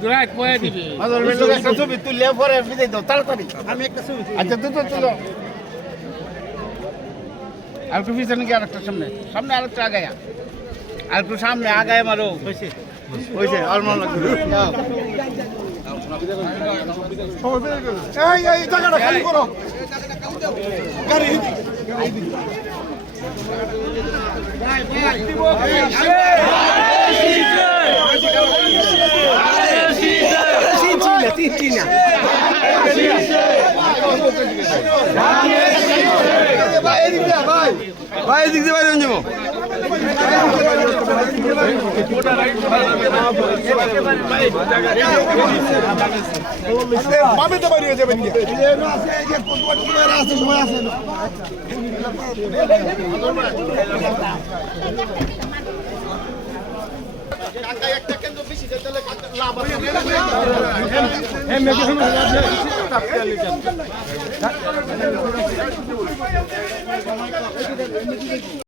দুরাত পয়ে দিবি আদর মেলো একটা ছবি তুললে পরে বিদায় দাও তাড়াতাড়ি। আমি একটা ছবি আচ্ছা তুই তো তুলো। আর একটু পিছনে গিয়ে আরেকটা সামনে সামনে আরেকটা আগায়া আর একটু সামনে আগায় মারো হয়েছে আর মনে লাগবে এই জায়গাটা খালি করো গাড়ি ভাই এদিক দিয়ে বাইরে যাবো পাবে তো বাইরে যাবেন একটা কেন্দ্র বেশি তাহলে লাভ আছে।